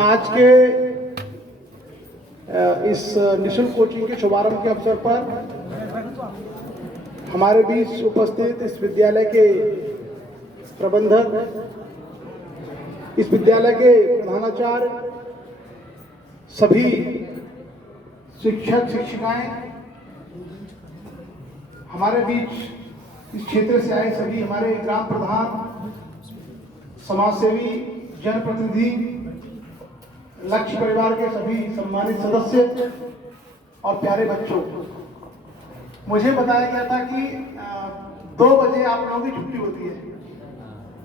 आज के इस निशुल्क कोचिंग के शुभारंभ के अवसर पर हमारे बीच उपस्थित इस विद्यालय के प्रबंधक, इस विद्यालय के प्रधानाचार्य, सभी शिक्षक शिक्षिकाएं, हमारे बीच इस क्षेत्र से आए सभी हमारे ग्राम प्रधान, समाजसेवी, जनप्रतिनिधि, लक्ष्य परिवार के सभी सम्मानित सदस्य और प्यारे बच्चों, मुझे बताया गया था कि 2 बजे आप लोगों की छुट्टी होती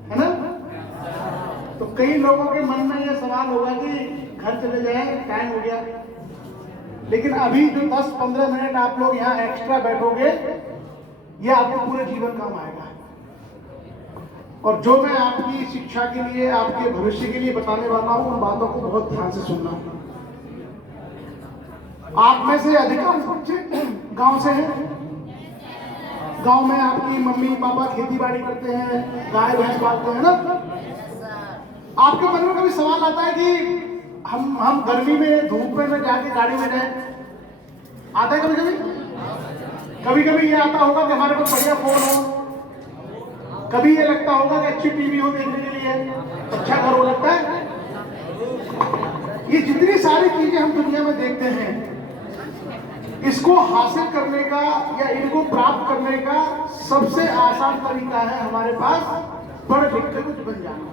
है ना? तो कई लोगों के मन में यह सवाल होगा कि घर चले जाए, टाइम हो गया। लेकिन अभी जो 10-15 मिनट आप लोग यहाँ एक्स्ट्रा बैठोगे, ये आपको पूरे जीवन काम आएगा। और जो मैं आपकी शिक्षा के लिए, आपके भविष्य के लिए बताने वाला हूं, उन बातों को बहुत ध्यान से सुनना। आप में से अधिकांश बच्चे गांव से हैं। गांव में आपकी मम्मी पापा खेती बाड़ी करते हैं, गाय भैंस पालते हैं ना? आपके मन में कभी सवाल आता है कि हम गर्मी में धूप में जाके गाड़ी में जाए? आता है कभी कभी? कभी कभी ये आता होगा कि हमारे पास बढ़िया फोन हो, कभी ये लगता होगा कि अच्छी टीवी हो देखने के लिए, अच्छा घर हो, लगता है। ये जितनी सारी चीजें हम दुनिया में देखते हैं, इसको हासिल करने का या इनको प्राप्त करने का सबसे आसान तरीका है हमारे पास पढ़ लिख कर कुछ बन जाना।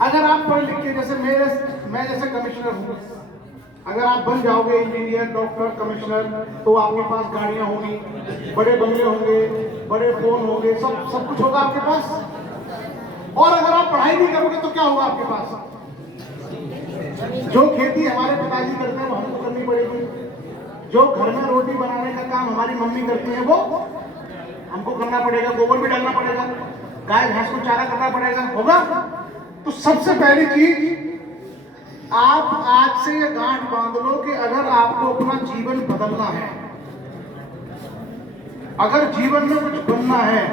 अगर आप पढ़ लिख के, जैसे मैं जैसे कमिश्नर हूं, अगर आप बन जाओगे इंजीनियर, डॉक्टर, कमिश्नर, तो आपके पास गाड़ियां होंगी, बड़े बंगले होंगे, बड़े फोन होंगे, सब कुछ होगा आपके पास। और अगर आप पढ़ाई नहीं करोगे तो क्या होगा आपके पास? जो खेती हमारे पिताजी करते हैं वो हमको करनी पड़ेगी, जो घर में रोटी बनाने का काम हमारी मम्मी करती है वो हमको करना पड़ेगा, गोबर भी डालना पड़ेगा, गाय भैंस को चारा करना पड़ेगा, होगा। तो सबसे पहली चीज, आप आज से ये गांठ बांध लो कि अगर आपको अपना जीवन बदलना है, अगर जीवन में कुछ बनना है,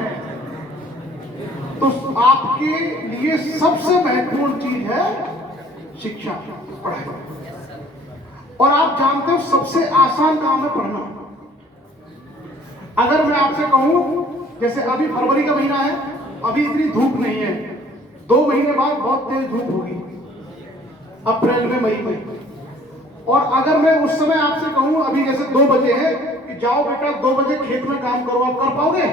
तो आपके लिए सबसे महत्वपूर्ण चीज है शिक्षा, पढ़ाई। और आप जानते हो सबसे आसान काम है पढ़ना। अगर मैं आपसे कहूं, जैसे अभी फरवरी का महीना है, अभी इतनी धूप नहीं है, 2 महीने बाद बहुत तेज धूप होगी, अप्रैल में, मई में। और अगर मैं उस समय आपसे कहूं, अभी जैसे 2 बजे है कि जाओ बेटा 2 बजे खेत में काम करो, आप कर पाओगे?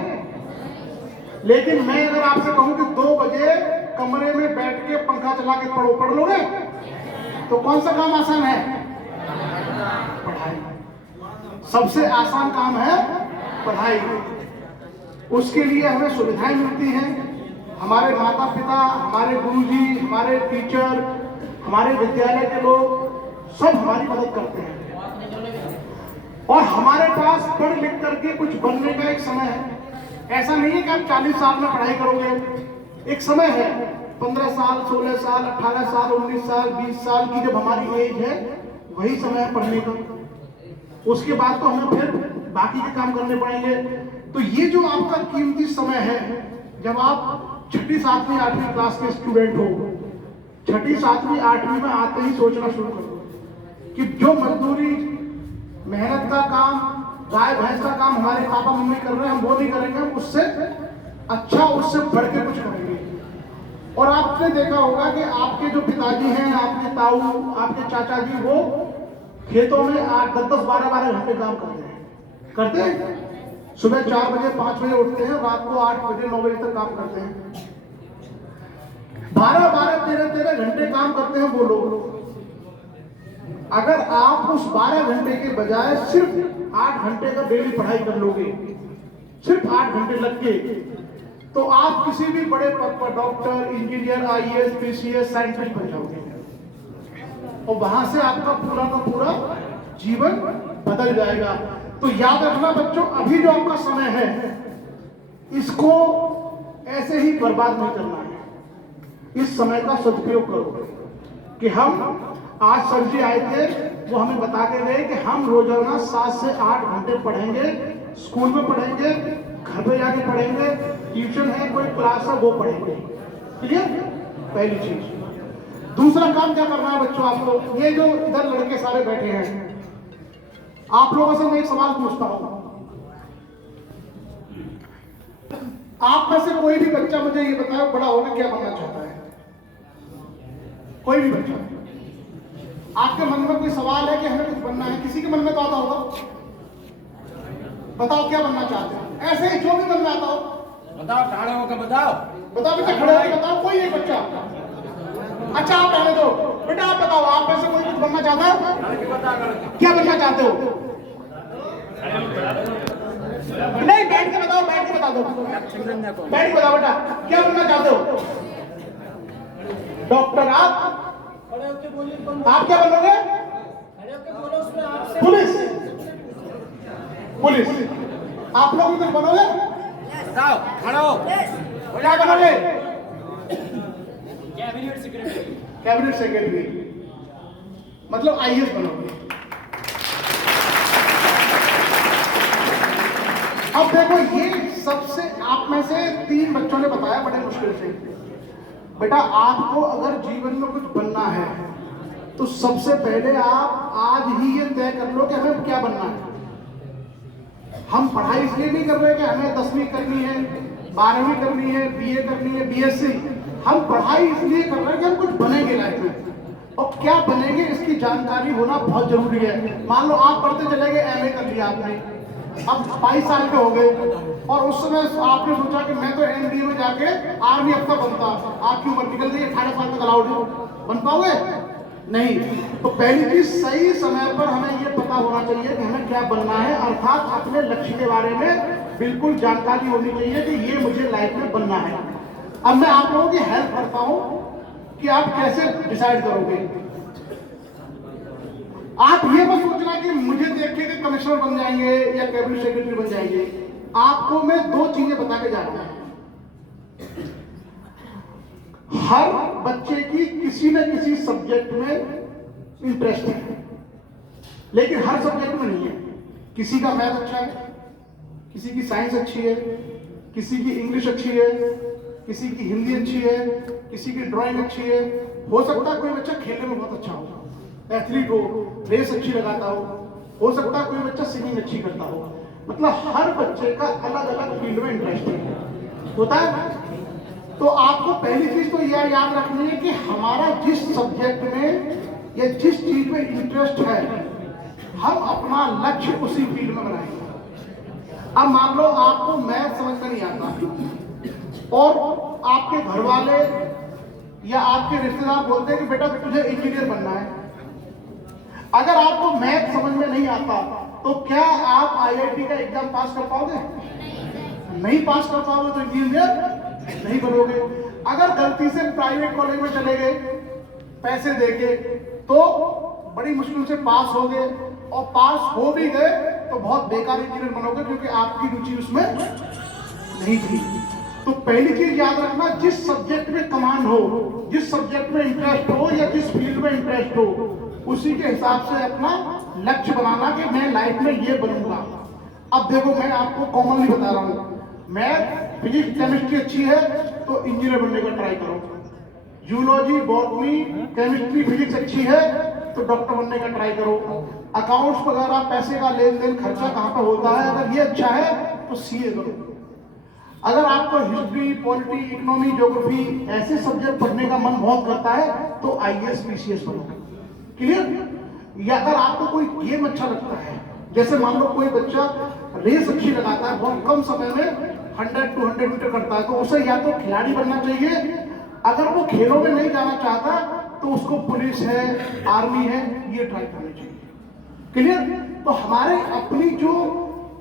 लेकिन मैं अगर आपसे कहूं कि 2 बजे कमरे में बैठ के पंखा चला के पढ़ो, पढ़ लोगे? तो कौन सा काम आसान है? पढ़ाई। सबसे आसान काम है पढ़ाई। उसके लिए हमें सुविधाएं मिलती हैं, हमारे माता पिता, हमारे गुरुजी, हमारे टीचर, हमारे विद्यालय के लोग सब हमारी मदद करते हैं। और हमारे पास पढ़ लिख करके कुछ बनने का एक समय है। ऐसा नहीं है कि आप 40 साल में पढ़ाई करोगे। एक समय है, 15 साल, 16 साल, 18 साल, 19 साल, 20 साल की जब हमारी एज है, वही समय है पढ़ने का। उसके बाद तो हमें फिर बाकी के काम करने पड़ेंगे। तो ये जो आपका कीमती समय है, जब आप 6ठी, 7वीं, 8वीं क्लास के स्टूडेंट हो, 6ठी, 7वीं, 8वीं में आते ही सोचना शुरू करो कि जो मजदूरी, मेहनत का काम, गाय भैंस का काम हमारे पापा मम्मी कर रहे हैं, हम वो नहीं करेंगे, हम उससे अच्छा, उससे बढ़ के कुछ करेंगे। और आपने देखा होगा कि आपके जो पिताजी हैं, आपके ताऊ, आपके चाचा जी, वो खेतों में 8, 10, 12 घंटे काम करते हैं। सुबह 4 बजे, 5 बजे उठते हैं, रात को 8 बजे, 9 बजे तक काम करते हैं। 12, 13 घंटे काम करते हैं वो लोग। अगर आप उस 12 घंटे के बजाय सिर्फ 8 घंटे का डेली पढ़ाई कर लोगे, सिर्फ 8 घंटे लग के, तो आप किसी भी बड़े पद पर, doctor, engineer, IAS, PCS, scientist बन जाओगे। और वहां से आपका पूरा का पूरा जीवन बदल जाएगा। तो याद रखना बच्चों, अभी जो आपका समय है, इसको ऐसे ही बर्बाद नहीं करना है। इस समय का सदुपयोग करो। कि हम आज सर जी आए थे, वो हमें बता के गए कि हम रोजाना 7 से 8 घंटे पढ़ेंगे, स्कूल में पढ़ेंगे, घर पे जाके पढ़ेंगे, ट्यूशन है, कोई क्लास है वो पढ़ेंगे। क्लियर? पहली चीज। दूसरा काम क्या करना है बच्चों आपको, ये जो इधर लड़के सारे बैठे हैं, आप लोगों से मैं एक सवाल पूछता हूं। आप में से कोई भी बच्चा मुझे ये बताओ बड़ा होकर क्या बनना चाहता है? कोई भी बच्चा, आपके मन में कोई सवाल है कि हमें कुछ बनना है? किसी के मन में तो आता होगा। बताओ क्या बनना चाहते हो? ऐसे ही जो भी मन में आता हो बताओ, खड़े होकर बताओ। बताओ बेटा, खड़े होकर बताओ। कोई एक बच्चा, अच्छा आप रहने दो बेटा, आप बताओ आप में से कोई कुछ बनना चाहता है? क्या बनना चाहते हो? नहीं, बैठ के बताओ, बैठ के बता दो, बैठ के बताओ बेटा, क्या बनना चाहते हो? डॉक्टर। आप क्या बनोगे? पुलिस। पुलिस। आप लोग भी कुछ बनोगे? बताओ, खड़े हो। क्या बनोगे? Cabinet secretary. कैबिनेट सेक्रेटरी, मतलब आईएएस बनोगे। अब देखो, ये सबसे आप में से 3 बच्चों ने बताया बड़े मुश्किल से। बेटा आपको अगर जीवन में कुछ बनना है तो सबसे पहले आप आज ही ये तय कर लो कि हमें क्या बनना है। हम पढ़ाई इसलिए नहीं कर रहे कि हमें 10वीं करनी है, 12वीं करनी है, बीए करनी है, बीएससी। हम पढ़ाई इसलिए कर रहे हैं कि हम कुछ बनेंगे लाइफ में, और क्या बनेंगे इसकी जानकारी होना बहुत जरूरी है। मान लो आप पढ़ते चले गए, एमए कर लिया आपने, अब 22 साल के हो गए, और उस समय आपने सोचा कि मैं तो एनडीए में जाके आर्मी अफसर बनता। आपकी उम्र निकल गई, 18 साल तक अलाउड हो, बन पाओगे? नहीं। तो पहली चीज, सही समय पर हमें ये पता होना चाहिए कि हमें क्या बनना है, अर्थात अपने लक्ष्य के बारे में बिल्कुल जानकारी होनी चाहिए कि ये मुझे लाइफ में बनना है। अब मैं आप लोगों की हेल्प करता हूं कि आप कैसे डिसाइड करोगे। आप ये मत सोचना कि मुझे देख के कमिश्नर बन जाएंगे या कैबिनेट सेक्रेटरी बन जाएंगे। आपको मैं 2 चीजें बता के जा रहा हूं। हर बच्चे की किसी न किसी सब्जेक्ट में इंटरेस्ट है, लेकिन हर सब्जेक्ट में नहीं है। किसी का मैथ अच्छा है, किसी की साइंस अच्छी है, किसी की इंग्लिश अच्छी है, किसी की हिंदी अच्छी है, किसी की ड्राइंग अच्छी है। हो सकता है कोई बच्चा खेलने में बहुत अच्छा हो, एथलीट हो, रेस अच्छी लगाता हो सकता है कोई बच्चा सिंगिंग अच्छी करता हो। मतलब हर बच्चे का अलग अलग फील्ड में इंटरेस्ट होता है। तो आपको पहली चीज तो यह याद रखनी है कि हमारा जिस सब्जेक्ट में या जिस चीज में इंटरेस्ट है, हम अपना लक्ष्य उसी फील्ड में बनाएंगे। अब मान लो आपको मैथ समझ में नहीं आता और आपके घर वाले या आपके रिश्तेदार बोलते हैं कि बेटा तुझे इंजीनियर बनना है। अगर आपको मैथ समझ में नहीं आता तो क्या आप आईआईटी का एग्जाम पास कर पाओगे? नहीं पास कर पाओगे तो इंजीनियर नहीं बनोगे। अगर गलती से प्राइवेट कॉलेज में चले गए पैसे देके तो बड़ी मुश्किल से पास हो गए, और पास हो भी गए तो बहुत बेकार इंजीनियर बनोगे क्योंकि आपकी रुचि उसमें नहीं थी। तो पहली चीज याद रखना, जिस सब्जेक्ट में कमांड हो, जिस सब्जेक्ट में इंटरेस्ट हो या जिस फील्ड में इंटरेस्ट हो, उसी के हिसाब से अपना लक्ष्य बनाना कि मैं लाइफ में ये बनूंगा। अब देखो मैं आपको कॉमनली बता रहा हूं, मैथ फिजिक्स केमिस्ट्री अच्छी है तो इंजीनियर बनने का ट्राई करो। जूलॉजी बॉटनी केमिस्ट्री फिजिक्स अच्छी है तो डॉक्टर बनने का ट्राई करो। अकाउंट्स वगैरह पैसे का लेन देन खर्चा कहाँ पर होता है, अगर ये अच्छा है तो सीए करो। अगर आपको हिस्ट्री पॉलिटी इकोनॉमी ज्योग्राफी ऐसे सब्जेक्ट पढ़ने का मन बहुत करता है तो आईएएस पीसीएस बनो। क्लियर? या अगर आपको कोई गेम अच्छा लगता है, जैसे मान लो कोई बच्चा रेस अच्छी लगाता है, बहुत कम समय में 100-200 मीटर करता है, तो उसे या तो खिलाड़ी बनना चाहिए। अगर वो खेलों में नहीं जाना चाहता तो उसको पुलिस है, आर्मी है, ये ट्राई करनी चाहिए। क्लियर? तो हमारे अपनी जो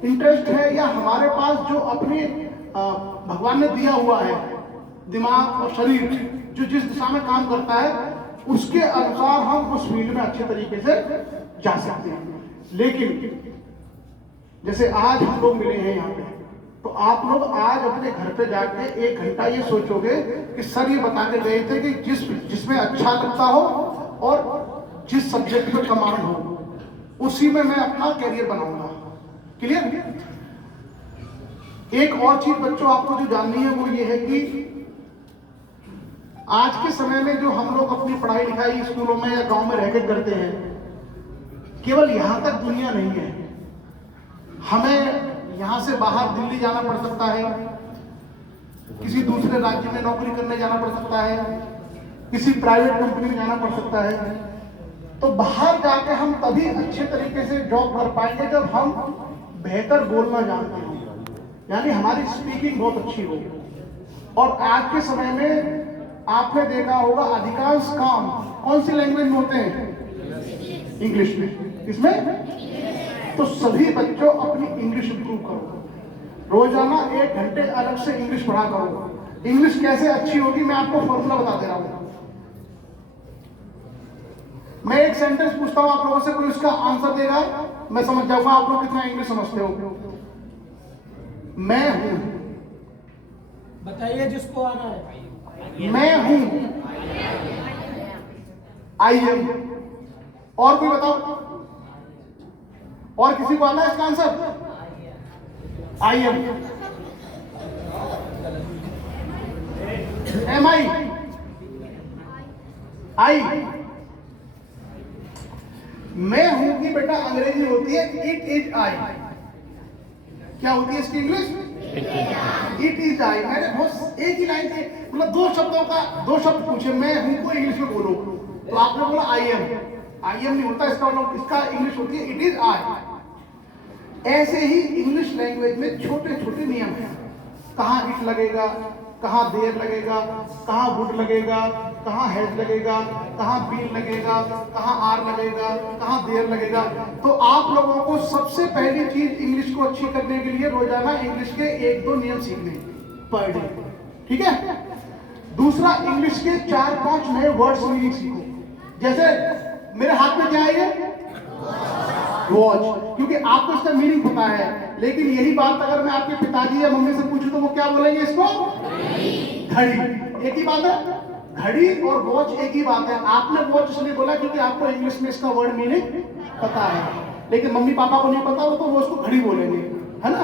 इंटरेस्ट है या हमारे पास जो अपने भगवान ने दिया हुआ है दिमाग और शरीर, जो जिस दिशा में काम करता है उसके अनुसार हम उस फील्ड में अच्छे तरीके से जा सकते हैं। लेकिन जैसे आज हम लोग मिले हैं यहाँ पे, तो आप लोग आज अपने घर पे जाके 1 घंटा ये सोचोगे कि सर ये बता के गए थे कि जिसमें अच्छा लगता हो और जिस सब्जेक्ट पे कमांड हो उसी में मैं अपना करियर बनाऊंगा। क्लियर? एक और चीज बच्चों आपको जो जाननी है वो ये है कि आज के समय में जो हम लोग अपनी पढ़ाई लिखाई स्कूलों में या गांव में रहकर करते हैं, केवल यहां तक दुनिया नहीं है। हमें यहां से बाहर दिल्ली जाना पड़ सकता है, किसी दूसरे राज्य में नौकरी करने जाना पड़ सकता है, किसी प्राइवेट कंपनी में जाना पड़ सकता है। तो बाहर जाके हम तभी अच्छे तरीके से जॉब कर पाएंगे जब हम बेहतर बोलना जानते हो, यानी हमारी स्पीकिंग बहुत अच्छी हो। और आज के समय में आपने देखा होगा अधिकांश काम कौन सी लैंग्वेज में होते हैं? इंग्लिश में। इसमें तो सभी बच्चों अपनी इंग्लिश इंप्रूव करो, रोजाना 1 घंटे अलग से इंग्लिश पढ़ा करो। इंग्लिश कैसे अच्छी होगी मैं आपको फॉर्मूला बता दे रहा हूं। मैं एक सेंटेंस पूछता हूं आप लोगों से, कोई उसका आंसर देगा, मैं समझ जाऊंगा आप लोग कितना इंग्लिश समझते हो। मैं हूं, बताइए जिसको आना है। मैं हूं, आई एम। और कोई बताओ, और किसी को आता है इसका आंसर? I am. एम आई, आई। मैं हूं की बेटा अंग्रेजी होती है इट इज आई। क्या होती है इसकी इंग्लिश? It is I. मैंने बहुत एक ही लाइन से मतलब 2 शब्दों का 2 शब्द पूछे, मैं हूं को इंग्लिश में बोलो, तो आपने बोला आई एम। आई एम नहीं होता इसका मतलब, इसका इंग्लिश होती है इट इज आई। ऐसे ही इंग्लिश लैंग्वेज में छोटे छोटे नियम हैं। कहाँ इट लगेगा, कहाँ देर लगेगा, कहाँ वुड लगेगा, कहाँ हैज लगेगा, कहाँ बीन लगेगा, कहाँ आर लगेगा, कहाँ देर लगेगा। तो आप लोगों को सबसे पहली चीज इंग्लिश को अच्छी करने के लिए रोजाना इंग्लिश के 1-2 नियम सीखने पर डे, ठीक है। दूसरा, इंग्लिश के 4-5 नए वर्ड्स मीनिंग सीखो। जैसे मेरे हाथ में क्या है ये? वॉच, क्योंकि आपको इसका मीनिंग पता है। लेकिन यही बात अगर मैं आपके पिताजी या मम्मी से पूछूं तो वो क्या बोलेंगे इसको? घड़ी। एक ही बात है, घड़ी और वॉच एक ही बात है। आपने वॉच इसलिए बोला क्योंकि आपको इंग्लिश में इसका वर्ड मीनिंग पता है, लेकिन मम्मी पापा को नहीं पता हो तो वो उसको घड़ी बोलेंगे, है ना।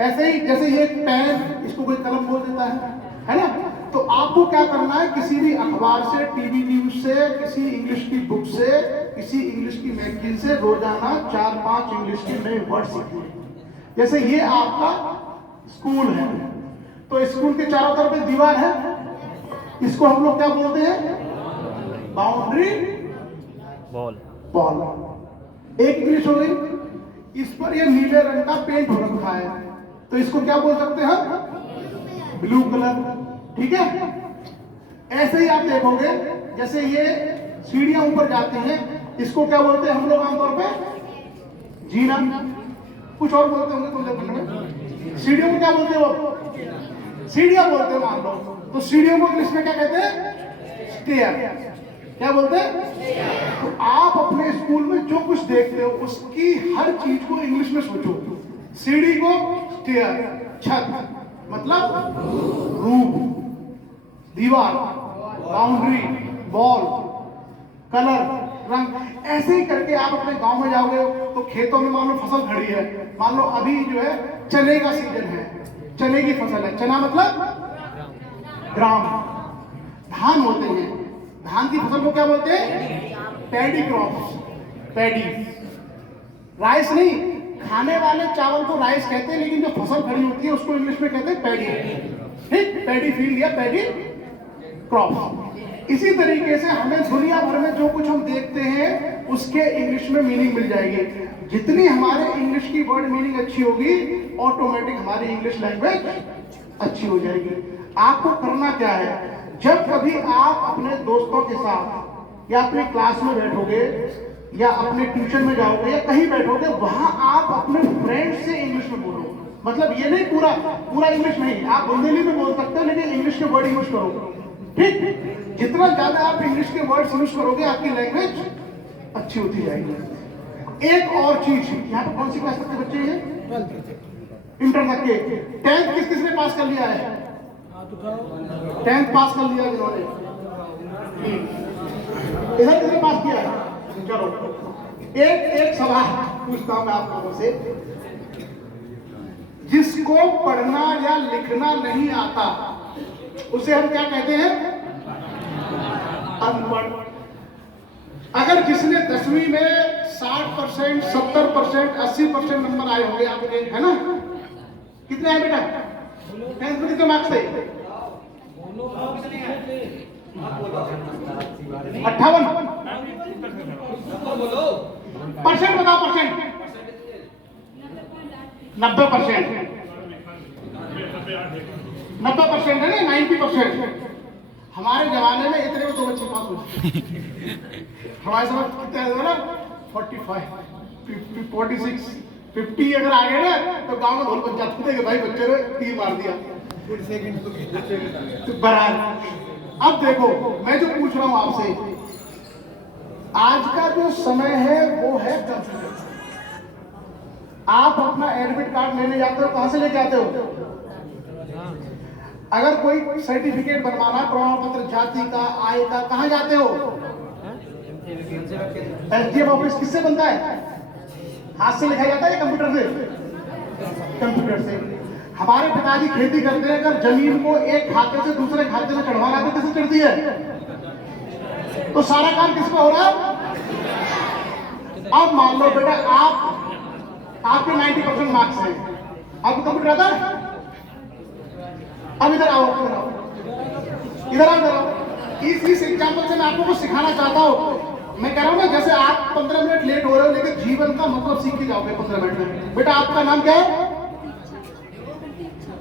ऐसे ही जैसे ये पेन, इसको कोई कलम बोल देता है ना। तो आपको क्या करना है, किसी भी अखबार से, टीवी न्यूज से, किसी इंग्लिश की बुक से, किसी इंग्लिश की मैगजीन से रोजाना 4-5 इंग्लिश के नए वर्ड सीखिए। जैसे ये आपका स्कूल है, तो स्कूल के चारों तरफ एक दीवार है, इसको हम लोग क्या बोलते हैं? Boundary wall. एक इंग्लिश हो गई। इस पर ये नीले रंग का पेंट हो रखा है, तो इसको क्या बोल सकते हैं? ब्लू कलर, ठीक है। ऐसे ही आप देखोगे, जैसे ये सीढ़ियां ऊपर जाती हैं, इसको क्या बोलते हैं हम लोग आमतौर पे? जीना। कुछ और बोलते होंगे तुम लोग में। सीढ़ियों को क्या बोलते हो? सीढ़ियां बोलते हो मान लो। तो सीढ़ियों को इंग्लिश में क्या कहते हैं? स्टेयर। क्या बोलते हैं? तो आप अपने स्कूल में जो कुछ देखते हो उसकी हर चीज को इंग्लिश में सोचो। सीढ़ी को स्टेयर, छत मतलब रूफ, दीवार, बाउंड्री, वॉल, कलर, रंग। ऐसे ही करके आप अपने गांव में जाओगे तो खेतों में मान लो फसल खड़ी है, मान लो अभी जो है चने का सीजन है, चने की फसल है। चना मतलब ग्राम, धान होते हैं। धान की फसल को क्या बोलते हैं? Paddy crops, paddy. राइस नहीं, खाने वाले चावल को राइस कहते हैं, लेकिन जो फसल खड़ी होती है उसको इंग्लिश में कहते हैं पैडी। ठीक, पैडी फील्ड या पैडी क्रॉप। इसी तरीके से हमें दुनिया भर में जो कुछ हम देखते हैं उसके इंग्लिश में मीनिंग मिल जाएगी। जितनी हमारे इंग्लिश की वर्ड मीनिंग अच्छी होगी, ऑटोमेटिक हमारी इंग्लिश लैंग्वेज अच्छी हो जाएगी। आपको करना क्या है, जब कभी आप अपने दोस्तों के साथ या अपनी क्लास में बैठोगे या अपने ट्यूशन में जाओगे या कहीं बैठोगे, वहां आप अपने फ्रेंड से इंग्लिश में बोलो। मतलब ये नहीं पूरा इंग्लिश नहीं, आप बुंदेली में बोल सकते हो, लेकिन इंग्लिश के वर्ड यूज करो। ठीक, जितना ज्यादा आप इंग्लिश के वर्ड्स यूज करोगे आपकी लैंग्वेज अच्छी होती जाएगी। एक और चीज, यहाँ पे कौन सी क्लास तक के बच्चे हैं? इंटर तक के। 10th किसने पास कर लिया है? 10th पास कर लिया जिन्होंने, इधर किसने पास किया है? चलो एक सवाल पूछता हूं मैं आप लोगों से। जिसको पढ़ना या लिखना नहीं आता उसे हम क्या कहते हैं? अनपढ़। अगर जिसने 10वीं में 60%, 70%, 80% नंबर आए होंगे आपके, है ना? कितने आए बेटा? 10th में कितने मार्क्स थे? 58 परसेंट बताओ, परसेंट 90%, 90% है ना, 90%। हमारे जमाने में इतने में 2 बच्चे पास हुए। हमारे समय कितने आए थे ना? 45, 50, 46, 50 अगर आ गए ना तो गांव में ढोल बज जाते थे कि भाई बच्चे ने तीर मार दिया। तो बराबर अब देखो, मैं जो पूछ रहा हूं आपसे, आज का जो समय है वो है कंप्यूटर। आप अपना एडमिट कार्ड लेने जाते हो, कहां से लेके आते हो? अगर कोई सर्टिफिकेट बनवाना, प्रमाण पत्र जाति का, आय का, कहां जाते हो? SDM office. किससे बनता है? हाथ से लिखा जाता है या कंप्यूटर से? कंप्यूटर से। हमारे पिताजी खेती करते हैं, अगर जमीन को एक खाते से दूसरे खाते में चढ़वाना तो किससे चढ़ती है? तो सारा काम किस पे हो रहा है? अब मान लो बेटा आपके 90% मार्क्स हैं, आपको कंप्यूटर आता है? अब इधर आओ, इधर आओ। इस एग्जाम्पल से मैं आपको कुछ सिखाना चाहता हूँ। मैं कह रहा हूँ ना, जैसे आप 15 मिनट लेट हो रहे हो, लेकिन जीवन का मतलब सीख के जाओगे 15 मिनट में। बेटा आपका नाम क्या है?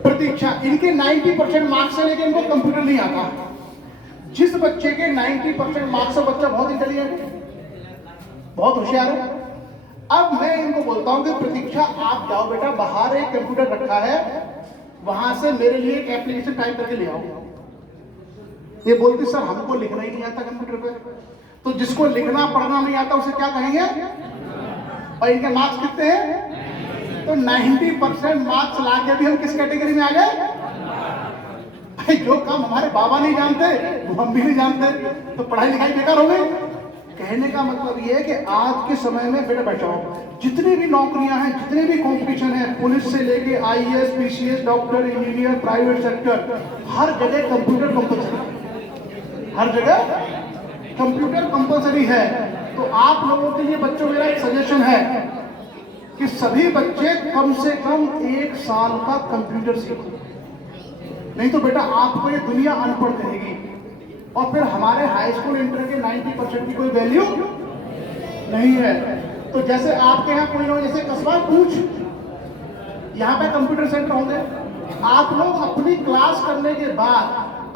प्रतीक्षा। इनके 90% मार्क्स है, लेकिन इनको कंप्यूटर नहीं आता। जिस बच्चे के 90% मार्क्स है, बच्चा बहुत इंटेलिजेंट है, बहुत होशियार है। अब मैं इनको बोलता हूं कि प्रतीक्षा आप जाओ बेटा, बाहर एक कंप्यूटर रखा है, वहां से मेरे लिए एक एप्लीकेशन टाइप करके ले आओ। ये बोलती सर हमको लिखना ही नहीं आता कंप्यूटर पे। तो जिसको लिखना पढ़ना नहीं आता उसे क्या कहेंगे? और इनके मार्क्स कितने हैं? तो 90% मार्क्स लाके भी हम किस कैटेगरी में आ गए? जो काम हमारे बाबा नहीं जानते वो हम भी नहीं जानते, तो पढ़ाई लिखाई बेकार हो गई। कहने का मतलब ये है कि आज के समय में बेटा बचाओ, जितनी भी नौकरियां हैं, जितने भी कंपटीशन है, पुलिस से लेके IAS, PCS, doctor, engineer, private sector, हर जगह कंप्यूटर कंपलसरी, हर जगह कंप्यूटर कंपलसरी है। तो आप लोगों के लिए बच्चों मेरा एक सजेशन है कि सभी बच्चे कम से कम 1 साल का कंप्यूटर सीखो, नहीं तो बेटा आपको ये दुनिया अनपढ़ करेगी और फिर हमारे हाई स्कूल इंटर के 90% की कोई वैल्यू नहीं है। तो जैसे आपके यहाँ कोई लोग, जैसे कस्बा पूछ, यहाँ पे कंप्यूटर सेंटर होंगे, आप लोग अपनी क्लास करने के बाद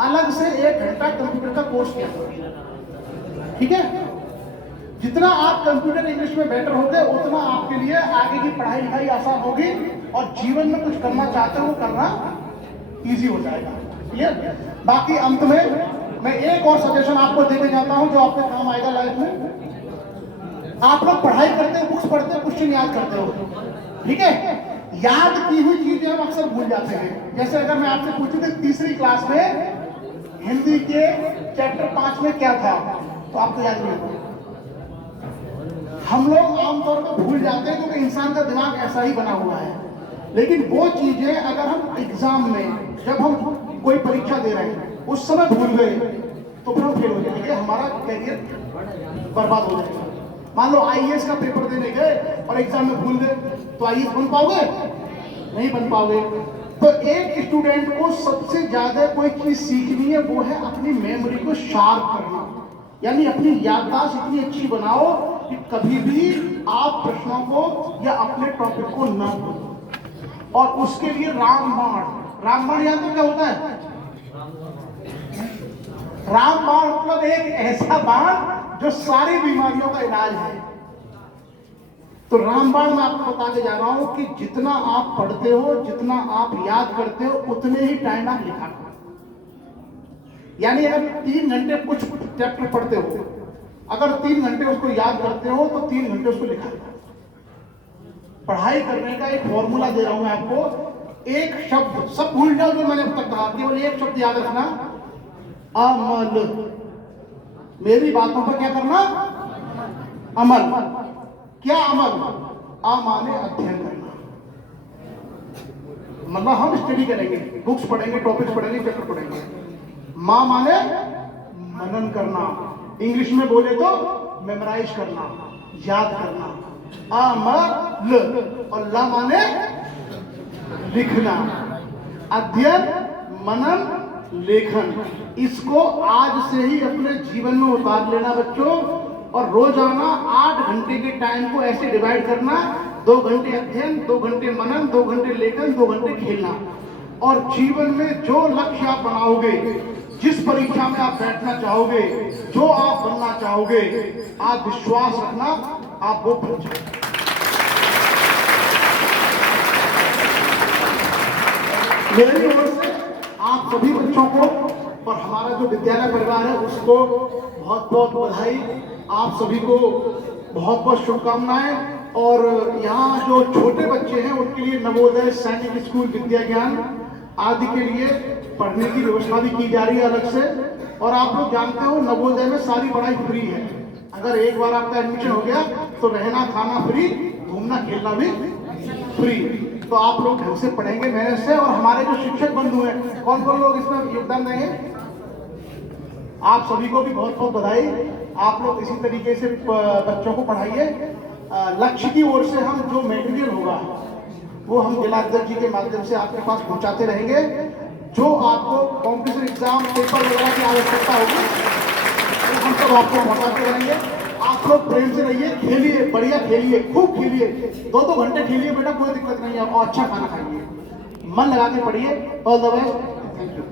अलग से 1 घंटा कंप्यूटर का कोर्स किया करो, ठीक है? जितना आप कंप्यूटर इंग्लिश में बेटर होंगे, उतना आपके लिए आगे की पढ़ाई लिखाई आसान होगी और जीवन में कुछ करना चाहते हो वो करना इजी हो जाएगा। क्लियर? बाकी अंत में मैं एक और सजेशन आपको देने जाता हूं जो आपके काम आएगा लाइफ में। आप लोग पढ़ाई करते हो, बुक्स पढ़ते हो, क्वेश्चन याद करते हो, ठीक है? याद की हुई चीजें हम अक्सर भूल जाते हैं। जैसे अगर मैं आपसे पूछूं कि तीसरी क्लास में हिंदी के चैप्टर 5 में क्या था, तो आपको याद नहीं होगा। हम लोग आमतौर पर भूल जाते हैं क्योंकि इंसान का दिमाग ऐसा ही बना हुआ है। लेकिन वो चीजें अगर हम एग्जाम में, जब हम कोई परीक्षा दे रहे हैं, उस समय भूल गए तो फिर हम फेल हो जाएंगे, हमारा कैरियर बर्बाद हो जाएगा। मान लो आईएएस का पेपर देने गए और एग्जाम में भूल गए, तो आईएएस बन पाओगे? नहीं बन पाओगे। तो एक स्टूडेंट को सबसे ज्यादा कोई चीज सीखनी है, वो है अपनी मेमोरी को शार्प करना, यानी अपनी याददाश्त इतनी अच्छी बनाओ कि कभी भी आप प्रश्नों को या अपने टॉपिक को न भूलो। और उसके लिए रामबाण याद तो क्या होता है? रामबाण मतलब एक ऐसा बाण जो सारी बीमारियों का इलाज है। तो रामबाण मैं आपको बताने जा रहा हूं कि जितना आप पढ़ते हो, जितना आप याद करते हो, उतने ही टाइम आप लिखा करो। यानी अगर 3 घंटे कुछ चैप्टर पढ़ते हो, अगर 3 घंटे उसको याद करते हो तो 3 घंटे उसको लिखा करो। पढ़ाई करने का एक फॉर्मूला दे रहा हूं मैं आपको। एक शब्द, सब भूल जाओ जो मैंने अब तक कहा, केवल एक शब्द याद रखना, अमल। मेरी बातों पर क्या करना? अमल। क्या अमल? माने अध्ययन करना। मतलब हम स्टडी करेंगे, बुक्स पढ़ेंगे, टॉपिक्स पढ़ेंगे, चैप्टर पढ़ेंगे। माने मनन करना। इंग्लिश में बोले तो मेमोराइज करना, याद करना। अमल और ला माने लिखना, अध्ययन, मनन, लेखन। इसको आज से ही अपने जीवन में उतार लेना बच्चों, और रोजाना 8 घंटे के टाइम को ऐसे डिवाइड करना, 2 घंटे अध्ययन, 2 घंटे मनन, 2 घंटे लेखन, 2 घंटे खेलना। और जीवन में जो लक्ष्य आप बनाओगे, जिस परीक्षा में आप बैठना चाहोगे, जो आप बनना चाहोगे, आप विश्वास रखना आप वो बन जाओगे। मेरी ओर से आप सभी बच्चों को और हमारा जो विद्यालय परिवार है उसको बहुत बहुत बधाई, आप सभी को बहुत बहुत शुभकामनाएं। और यहाँ जो छोटे बच्चे हैं उनके लिए नवोदय, सैनिक स्कूल, विद्या ज्ञान आदि के लिए पढ़ने की व्यवस्था भी की जा रही है अलग से। और आप लोग जानते हो नवोदय में सारी पढ़ाई फ्री है। अगर एक बार आपका एडमिशन हो गया तो रहना खाना फ्री, घूमना खेलना भी फ्री। तो आप लोग ढंग से पढ़ेंगे मेहनत से। और हमारे जो शिक्षक बंधु हैं, कौन कौन लोग इसमें योगदान देंगे? आप सभी को भी बहुत बहुत बधाई। आप लोग इसी तरीके से बच्चों को पढ़ाइए। लक्ष्य की ओर से हम जो मटेरियल होगा वो हम जिला अध्यक्ष जी के माध्यम से आपके पास पहुंचाते रहेंगे। जो आपको कॉम्पिटिशन एग्जाम पेपर वगैरह की आवश्यकता होगी तो हम सब आपको पहुंचाते रहेंगे। आप लोग प्रेम से रहिए, खेलिए, बढ़िया खेलिए, खूब खेलिए, 2-2 घंटे खेलिए बेटा, कोई दिक्कत नहीं है। और अच्छा खाना खाइए, मन लगा के पढ़िए। All the best, thank you.